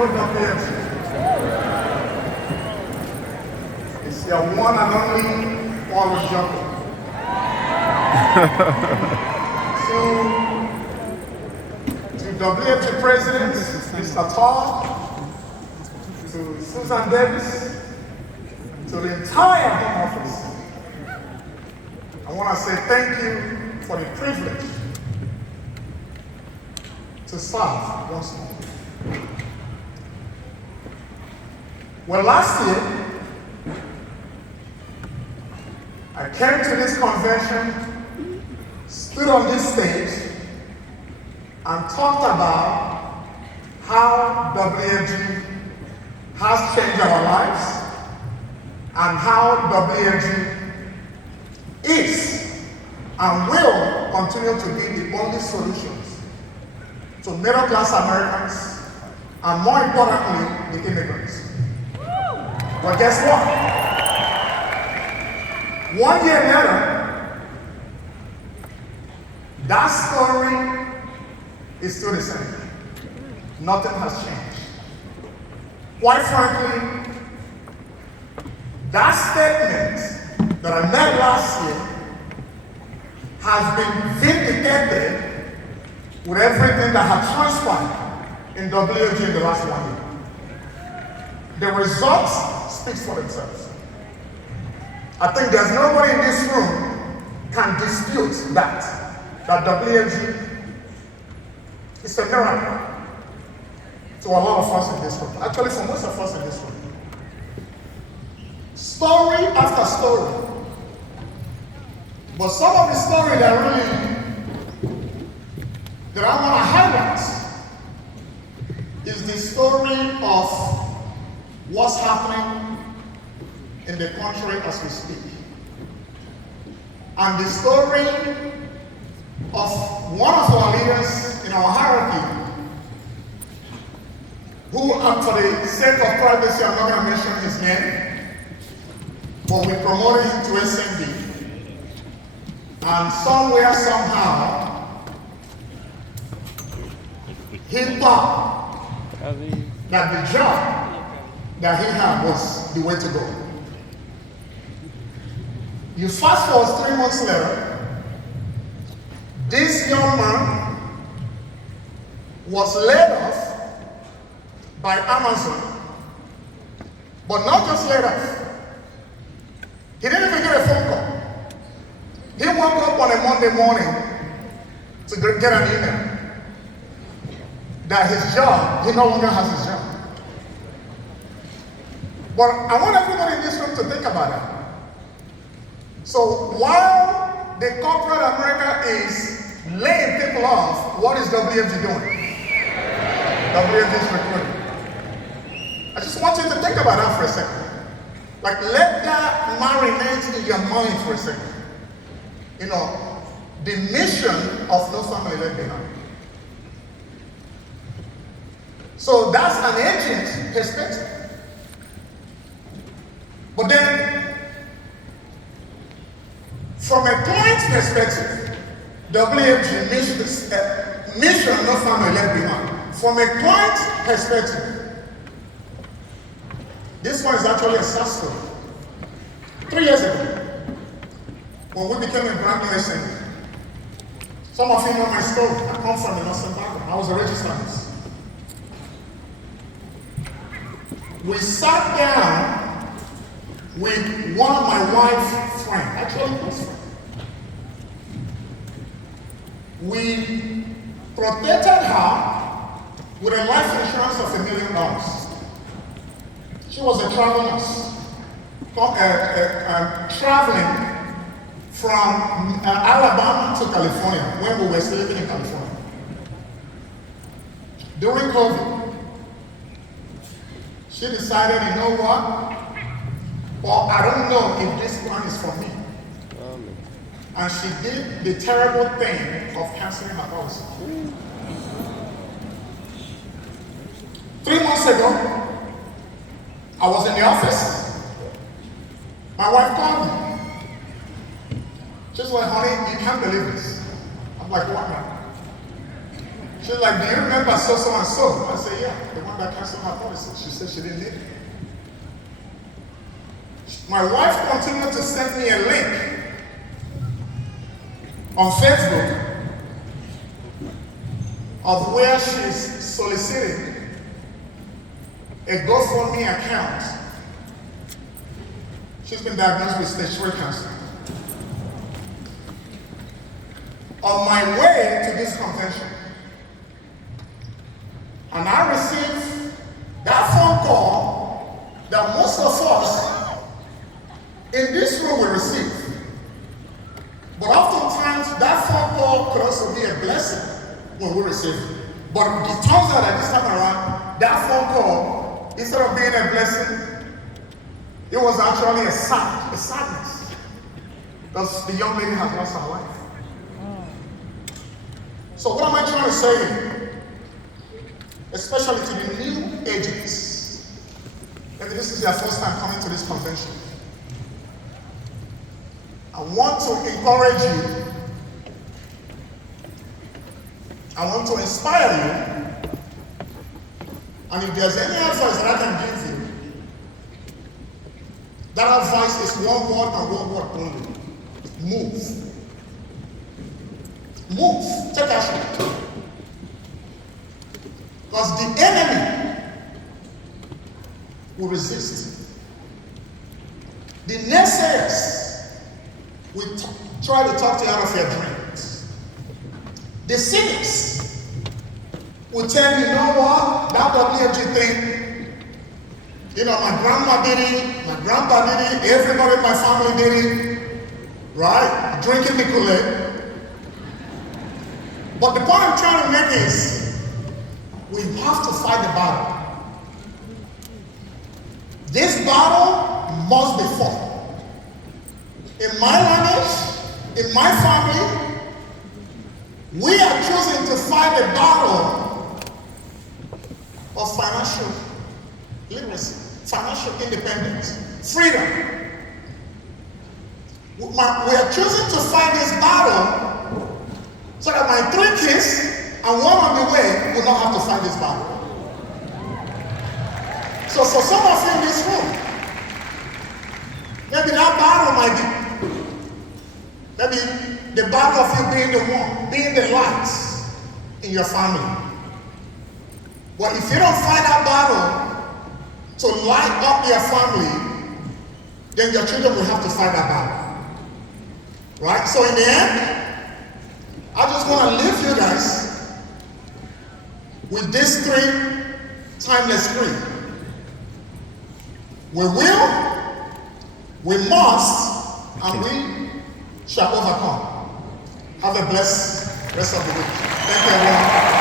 support WFG. It's your one and only Njoku. To WFG President, Mr. Todd, to Susan Davis, to the entire Home Office, I want to say thank you for the privilege to serve once more. Well, last year, I came to this convention, stood on this stage, and talked about how WFG has changed our lives and how WFG is and will continue to be the only solutions to middle-class Americans and, more importantly, the immigrants. Well, guess what? 1 year later, that story is still the same. Nothing has changed. Quite frankly, that statement that I made last year has been vindicated with everything that has transpired in WFG in the last 1 year. The results speak for themselves. I think there's nobody in this room can dispute that WFG is a miracle to a lot of us in this room. Actually, for most of us in this room. Story after story. But some of the story that I want to highlight is the story of what's happening in the country as we speak. And the story of one of our leaders in our hierarchy, who, for the sake of privacy, I'm not going to mention his name, but we promoted him to SMB. And somewhere, somehow, he thought that the job that he had was the way to go. You fast forward 3 months later, this young man was laid off by Amazon, but not just laid off. He didn't even get a phone call. He woke up on a Monday morning to get an email that his job, he no longer has his job. But I want everybody in this room to think about it. So while the corporate America is laying people off, what is WFG doing? WFG is recruiting. I just want you to think about that for a second. Like, let that marinate in your mind for a second. You know, the mission of No Family Left Behind. So that's an agent perspective. But then, from a client's perspective, WFG mission No Family Left Behind. From a client's perspective, this one is actually a sad story. 3 years ago, when we became a brand new SME, some of you know my story. I come from a nursing background. I was a registered nurse. We sat down with one of my wife's friends, actually close friend. We protected her with a life insurance of $1 million. She was a travel nurse, traveling from Alabama to California when we were still living in California. During COVID, she decided, you know what? Well, I don't know if this plan is for me. And she did the terrible thing of canceling her policy. 3 months ago, I was in the office. My wife called me. She's like, honey, you can't believe this. I'm like, what now? She She's like, do you remember so and so? I said, yeah, the one that canceled her policy. She said she didn't need it. My wife continued to send me a link on Facebook of where she's soliciting a GoFundMe account. She's been diagnosed with stage 3 cancer. On my way to this convention, and I received that phone call that most of us in this room will receive. But oftentimes, that phone call could also be a blessing when we receive it. But it turns out that this time around, that phone call, instead of being a blessing, it was actually a sadness. Because the young lady has lost her life. So what am I trying to say here? Especially to the new agents. Maybe this is your first time coming to this convention. I want to encourage you. I want to inspire you. And if there's any advice that I can give you, that advice is one word and one word only. Move. Move. Take action. Because the enemy will resist. The naysayers will try to talk you out of your dreams. The cynics will tell you, you know what, that WFG thing, you know, my grandma did it, my grandpa did it, everybody in my family did it, right? Drinking the Kool-Aid. But the point I'm trying to make is, we have to fight the battle. This battle must be fought. In my lineage, in my family, we are choosing to fight the battle of financial literacy, financial independence, freedom. We are choosing to fight this battle so that my 3 kids and one on the way will not have to fight this battle. So for some of you in this room, maybe that battle might be, maybe the battle of you being the one, being the light in your family. But if you don't fight that battle to light up your family, then your children will have to fight that battle. Right? So in the end, I just want to leave you guys with these 3 timeless creed. We will, we must, and we shall overcome. Have a blessed rest of the week. Thank you, everyone.